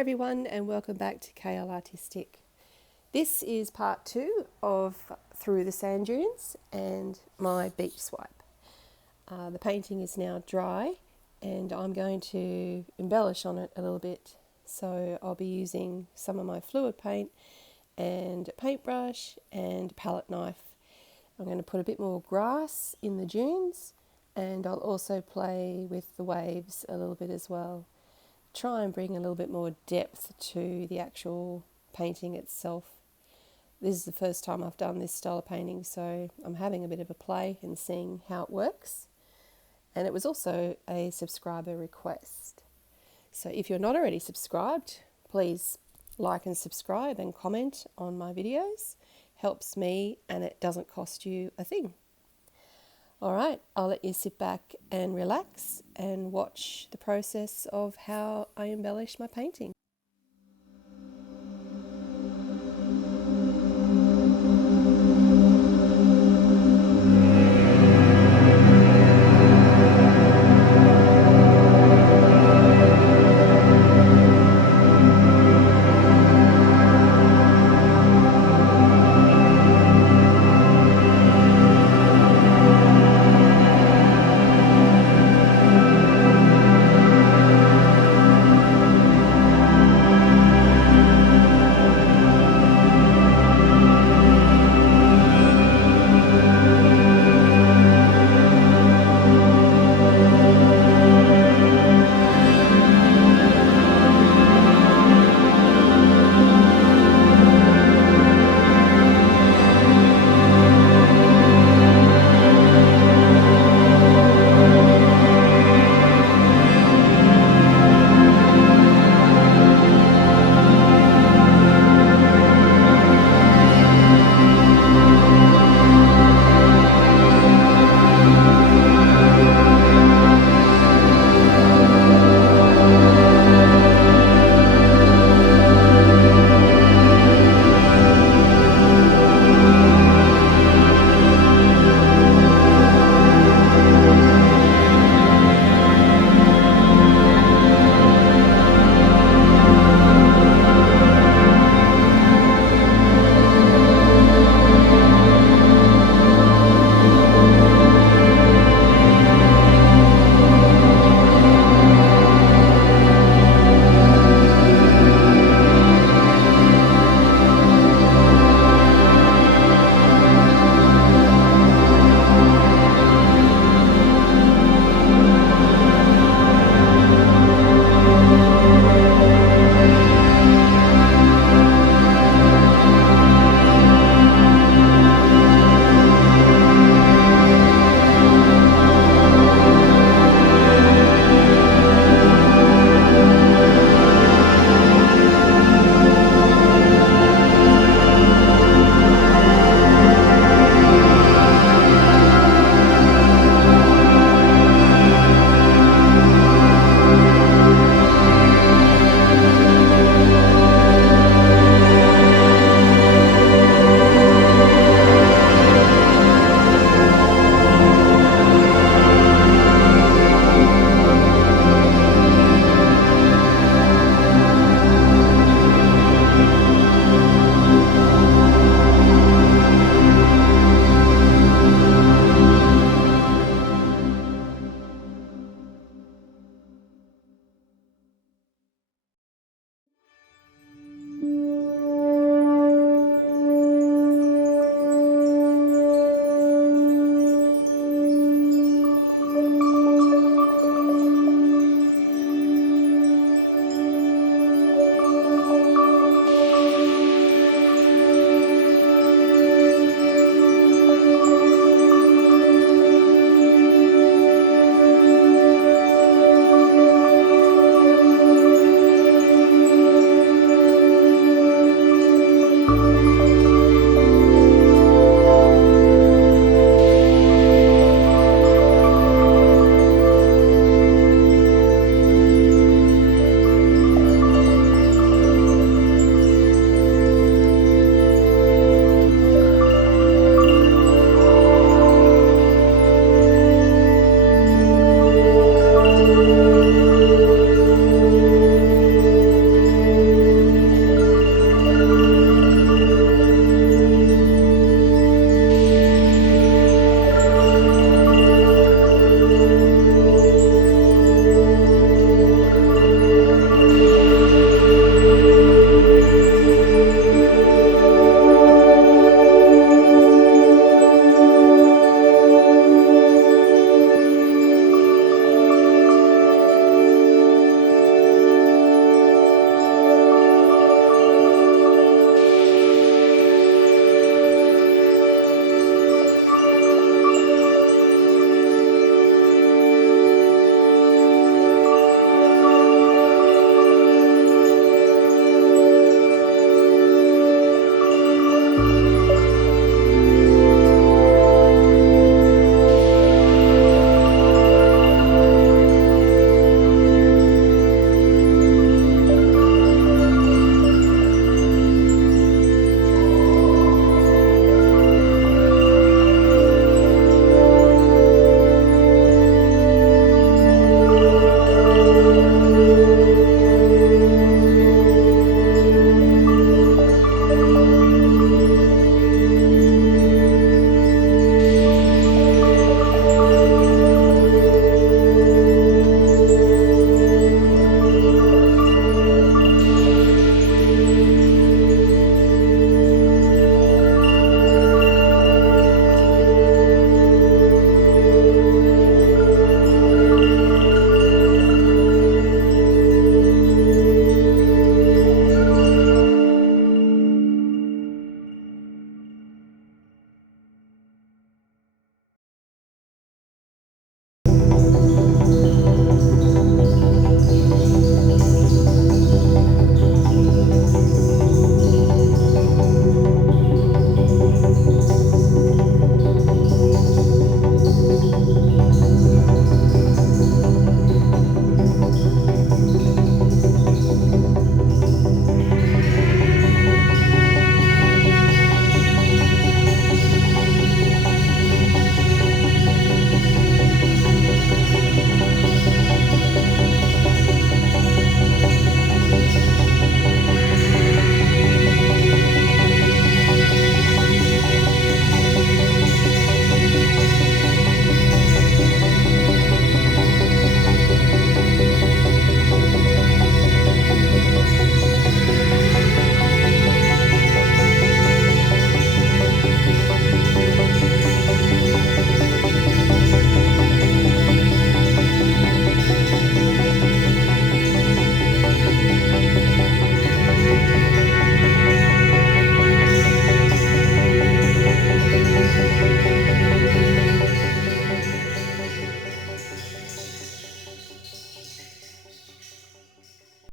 everyone, and welcome back to KL Artistic. This is part 2 of Through the Sand Dunes and my beach swipe. The painting is now dry and I'm going to embellish on it a little bit. So I'll be using some of my fluid paint and a paintbrush and a palette knife. I'm going to put a bit more grass in the dunes, and I'll also play with the waves a little bit as well. Try and bring a little bit more depth to the actual painting itself. This is the first time I've done this style of painting, so I'm having a bit of a play and seeing how it works. And it was also a subscriber request. So if you're not already subscribed, please like and subscribe and comment on my videos. Helps me and it doesn't cost you a thing. All right, I'll let you sit back and relax and watch the process of how I embellish my painting.